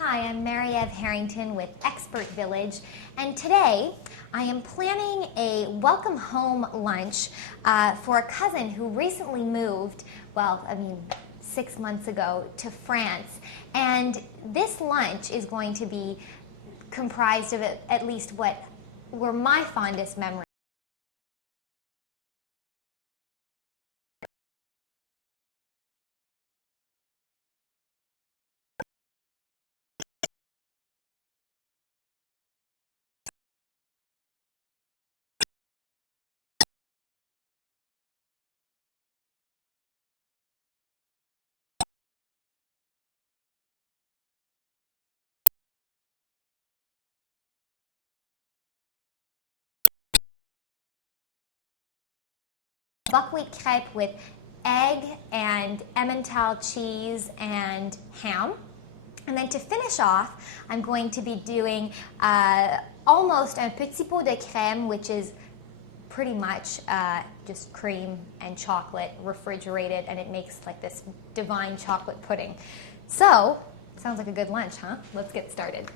Hi, I'm Mary Ev Harrington with Expert Village, and today I am planning a welcome home lunch for a cousin who recently moved, 6 months ago to France. And this lunch is going to be comprised of at least what were my fondest memories. Buckwheat crepe with egg and Emmental cheese and ham. And then to finish off, I'm going to be doing almost un petit pot de crème, which is pretty much just cream and chocolate refrigerated, and it makes like this divine chocolate pudding. So, sounds like a good lunch, huh? Let's get started.